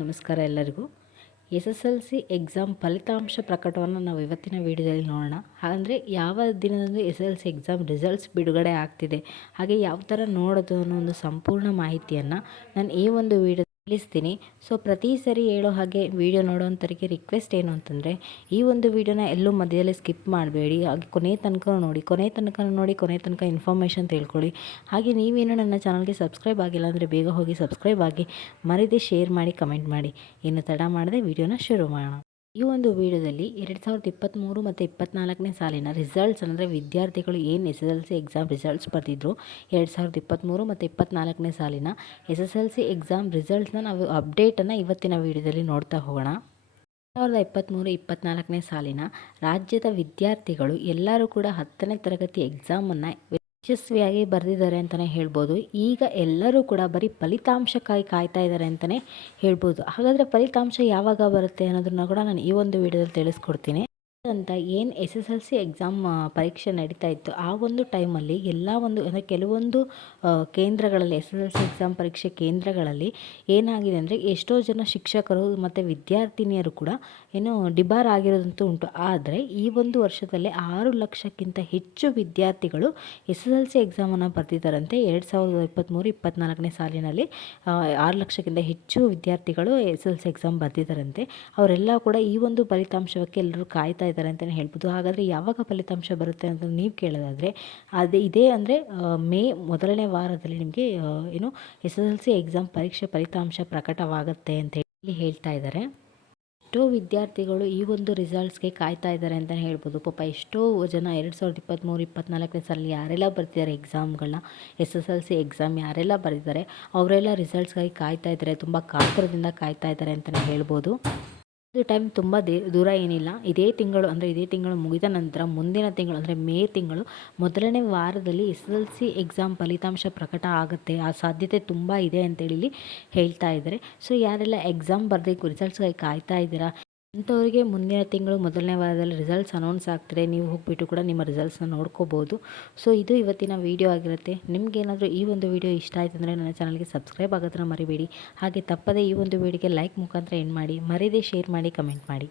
ನಮಸ್ಕಾರ ಎಲ್ಲರಿಗೂ. S S L C exam ಫಲಿತಾಂಶ ಪ್ರಕಟವನ್ನು ನಾವು ಇವತ್ತಿನ ವಿಡಿಯೋದಲ್ಲಿ ನೋಡೋಣ. ಅಂದರೆ ಯಾವ ದಿನದಂದು S L C exam results ಬಿಡುಗಡೆ ಆಗ್ತಿದೆ, ಹಾಗೆ ಯಾವ ಥರ ನೋಡೋದು ಅನ್ನೋ ಒಂದು ಸಂಪೂರ್ಣ ಮಾಹಿತಿಯನ್ನು ನಾನು ಈ ಒಂದು ವಿಡಿಯೋ ತಿಳಿಸ್ತೀನಿ. ಸೊ ಪ್ರತಿ ಸರಿ ಹೇಳೋ ಹಾಗೆ ವಿಡಿಯೋ ನೋಡೋವಂಥವ್ರಿಗೆ ರಿಕ್ವೆಸ್ಟ್ ಏನು ಅಂತಂದರೆ, ಈ ಒಂದು ವಿಡಿಯೋನ ಎಲ್ಲೂ ಮಧ್ಯದಲ್ಲಿ ಸ್ಕಿಪ್ ಮಾಡಬೇಡಿ. ಹಾಗೆ ಕೊನೆ ತನಕ ನೋಡಿ, ಕೊನೆ ತನಕ ನೋಡಿ, ಕೊನೆ ತನಕ ಇನ್ಫಾರ್ಮೇಷನ್ ತಿಳ್ಕೊಳ್ಳಿ. ಹಾಗೆ ನೀವೇನು ನನ್ನ ಚಾನಲ್ಗೆ ಸಬ್ಸ್ಕ್ರೈಬ್ ಆಗಿಲ್ಲ ಅಂದರೆ ಬೇಗ ಹೋಗಿ ಸಬ್ಸ್ಕ್ರೈಬ್ ಆಗಿ ಮರಿದೇ ಶೇರ್ ಮಾಡಿ ಕಮೆಂಟ್ ಮಾಡಿ. ಇನ್ನು ತಡ ಮಾಡದೆ ವಿಡಿಯೋನ ಶುರು ಮಾಡೋಣ. ಈ ಒಂದು ವಿಡಿಯೋದಲ್ಲಿ ಎರಡು ಸಾವಿರದ ಇಪ್ಪತ್ತ್ಮೂರು ಮತ್ತು ಇಪ್ಪತ್ತ್ನಾಲ್ಕನೇ ಸಾಲಿನ ರಿಸಲ್ಟ್ಸ್ ಅಂದರೆ ವಿದ್ಯಾರ್ಥಿಗಳು ಏನು S S L C exam results ಬರೆದಿದ್ರು, ಎರಡು ಸಾವಿರದ ಇಪ್ಪತ್ತ್ಮೂರು ಮತ್ತು ಇಪ್ಪತ್ತ್ನಾಲ್ಕನೇ ಸಾಲಿನ S S L C exam ರಿಸಲ್ಟ್ಸ್ನ ನಾವು ಅಪ್ಡೇಟನ್ನು ಇವತ್ತಿನ ವಿಡಿಯೋದಲ್ಲಿ ನೋಡ್ತಾ ಹೋಗೋಣ. ಸಾವಿರದ ಇಪ್ಪತ್ತ್ಮೂರು ಇಪ್ಪತ್ತ್ನಾಲ್ಕನೇ ಸಾಲಿನ ರಾಜ್ಯದ ವಿದ್ಯಾರ್ಥಿಗಳು ಎಲ್ಲರೂ ಕೂಡ ಹತ್ತನೇ ತರಗತಿ ಎಕ್ಸಾಮನ್ನು ಯಶಸ್ವಿಯಾಗಿ ಬರೆದಿದ್ದಾರೆ ಅಂತಲೇ ಹೇಳ್ಬೋದು. ಈಗ ಎಲ್ಲರೂ ಕೂಡ ಬರೀ ಫಲಿತಾಂಶಕ್ಕಾಗಿ ಕಾಯ್ತಾ ಇದ್ದಾರೆ ಅಂತಲೇ ಹೇಳ್ಬೋದು. ಹಾಗಾದರೆ ಫಲಿತಾಂಶ ಯಾವಾಗ ಬರುತ್ತೆ ಅನ್ನೋದನ್ನ ಕೂಡ ನಾನು ಈ ಒಂದು ವಿಡಿಯೋದಲ್ಲಿ ತಿಳಿಸ್ಕೊಡ್ತೀನಿ. ಅಂತ ಏನು S S L C exam ಪರೀಕ್ಷೆ ನಡೀತಾ ಇತ್ತು, ಆ ಒಂದು ಟೈಮಲ್ಲಿ ಎಲ್ಲ ಒಂದು, ಅಂದರೆ ಕೆಲವೊಂದು ಕೇಂದ್ರಗಳಲ್ಲಿ S S L C exam ಪರೀಕ್ಷೆ ಕೇಂದ್ರಗಳಲ್ಲಿ ಏನಾಗಿದೆ ಅಂದರೆ ಎಷ್ಟೋ ಜನ ಶಿಕ್ಷಕರು ಮತ್ತು ವಿದ್ಯಾರ್ಥಿನಿಯರು ಕೂಡ ಏನು ಡಿಬಾರ್ ಆಗಿರೋದಂತೂ ಉಂಟು. ಆದರೆ ಈ ಒಂದು ವರ್ಷದಲ್ಲಿ ಆರು ಲಕ್ಷಕ್ಕಿಂತ ಹೆಚ್ಚು ವಿದ್ಯಾರ್ಥಿಗಳು ಎಸ್ ಎಸ್ ಎಲ್ ಸಿ ಎಕ್ಸಾಮನ್ನು ಬರ್ತಿದ್ದಾರಂತೆ ಎರಡು ಸಾವಿರದ ಇಪ್ಪತ್ತ್ಮೂರು ಇಪ್ಪತ್ತ್ನಾಲ್ಕನೇ ಸಾಲಿನಲ್ಲಿ ಆರು ಲಕ್ಷಕ್ಕಿಂತ ಹೆಚ್ಚು ವಿದ್ಯಾರ್ಥಿಗಳು ಎಸ್ ಎಲ್ ಸಿ ಎಕ್ಸಾಮ್ ಬರ್ತಿದ್ದಾರಂತೆ ಅವರೆಲ್ಲ ಕೂಡ ಈ ಒಂದು ಫಲಿತಾಂಶಕ್ಕೆ ಎಲ್ಲರೂ ಕಾಯ್ತಾ ಇದ್ದಾರೆ ಅಂತಲೇ ಹೇಳ್ಬೋದು. ಹಾಗಾದರೆ ಯಾವಾಗ ಫಲಿತಾಂಶ ಬರುತ್ತೆ ಅಂತ ನೀವು ಕೇಳೋದಾದರೆ, ಅದೇ ಇದೇ ಅಂದರೆ ಮೇ ಮೊದಲನೇ ವಾರದಲ್ಲಿ ನಿಮಗೆ ಏನು S S L C exam ಪರೀಕ್ಷೆ ಫಲಿತಾಂಶ ಪ್ರಕಟವಾಗುತ್ತೆ ಅಂತ ಹೇಳಿ ಹೇಳ್ತಾ ಇದ್ದಾರೆ. ಎಷ್ಟೋ ವಿದ್ಯಾರ್ಥಿಗಳು ಈ ಒಂದು ರಿಸಲ್ಟ್ಸ್ಗೆ ಕಾಯ್ತಾ ಇದ್ದಾರೆ ಅಂತಲೇ ಹೇಳ್ಬೋದು. ಪಾಪ ಎಷ್ಟೋ ಜನ ಎರಡು ಸಾವಿರದ ಇಪ್ಪತ್ತ್ಮೂರು ಇಪ್ಪತ್ತ್ನಾಲ್ಕನೇ ಸಾಲಲ್ಲಿ ಯಾರೆಲ್ಲ ಬರ್ತಿದ್ದಾರೆ ಎಕ್ಸಾಮ್ಗಳನ್ನ S S L C exam ಯಾರೆಲ್ಲ ಬರೆದಿದ್ದಾರೆ, ಅವರೆಲ್ಲ ರಿಸಲ್ಟ್ಸ್ಗಾಗಿ ಕಾಯ್ತಾ ಇದ್ದಾರೆ, ತುಂಬ ಕಾತರದಿಂದ ಕಾಯ್ತಾ ಇದ್ದಾರೆ ಅಂತಲೇ ಹೇಳ್ಬೋದು. ಇದು ಟೈಮ್ ತುಂಬ ದೇ, ದೂರ ಏನಿಲ್ಲ. ಇದೇ ತಿಂಗಳು ಅಂದರೆ ಇದೇ ತಿಂಗಳು ಮುಗಿದ ನಂತರ ಮುಂದಿನ ತಿಂಗಳು ಅಂದರೆ ಮೇ ತಿಂಗಳು ಮೊದಲನೇ ವಾರದಲ್ಲಿ ಎಸ್ ಎಲ್ ಸಿ ಎಕ್ಸಾಮ್ ಫಲಿತಾಂಶ ಪ್ರಕಟ ಆಗುತ್ತೆ. ಆ ಸಾಧ್ಯತೆ ತುಂಬ ಇದೆ ಅಂತೇಳಿ ಹೇಳ್ತಾ ಇದ್ದಾರೆ. ಸೊ ಯಾರೆಲ್ಲ ಎಕ್ಸಾಮ್ ಬರಬೇಕು ರಿಸಲ್ಟ್ಸ್ಗಾಗಿ ಕಾಯ್ತಾ ಇದ್ದೀರಾ? ಅಂಥವರಿಗೆ ಮುಂದಿನ ತಿಂಗಳು ಮೊದಲನೇ ವಾರದಲ್ಲಿ ರಿಸಲ್ಟ್ಸ್ ಅನೌನ್ಸ್ ಆಗ್ತದೆ. ನೀವು ಹೋಗಿಬಿಟ್ಟು ಕೂಡ ನಿಮ್ಮ ರಿಸಲ್ಟ್ಸ್ನ ನೋಡ್ಕೋಬೋದು. ಸೊ ಇದು ಇವತ್ತಿನ ವೀಡಿಯೋ ಆಗಿರುತ್ತೆ. ನಿಮಗೇನಾದರೂ ಈ ಒಂದು ವಿಡಿಯೋ ಇಷ್ಟ ಆಯಿತು ಅಂದರೆ ನನ್ನ ಚಾನಲ್ಗೆ ಸಬ್ಸ್ಕ್ರೈಬ್ ಆಗೋದನ್ನ ಮರಿಬೇಡಿ. ಹಾಗೆ ತಪ್ಪದೇ ಈ ಒಂದು ವೀಡಿಯೋಗೆ ಲೈಕ್ ಮುಖಾಂತರ ಏನು ಮಾಡಿ, ಮರೀದೇ ಶೇರ್ ಮಾಡಿ ಕಮೆಂಟ್ ಮಾಡಿ.